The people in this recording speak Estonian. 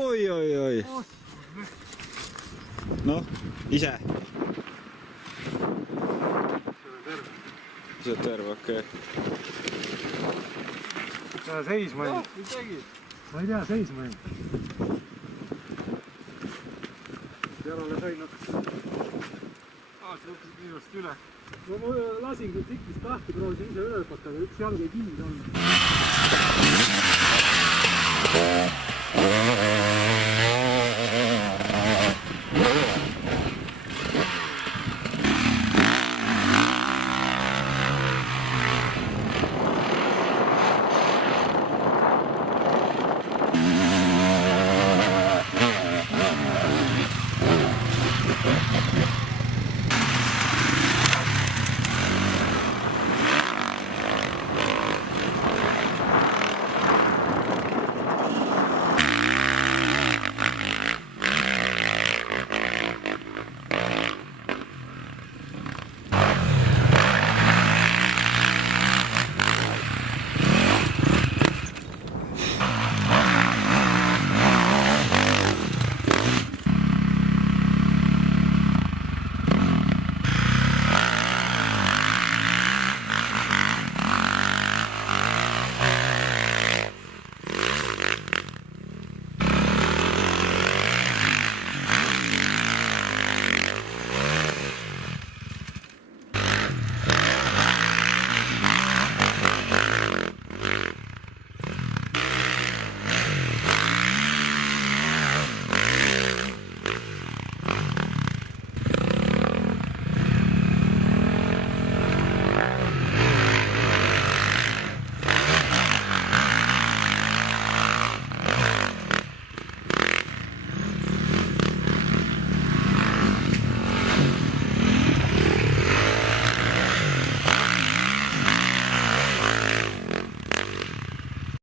Oi. Noh, ise. Ise terve, okei. Sa seisma ei. Ma ei tea, seisma ei. Jalale sai natuke. Sa lõppisid minust üle. No ma lasin küll tikist lahti, proovisin ise üle hüpata, aga üks jalg ei kiinud olnud.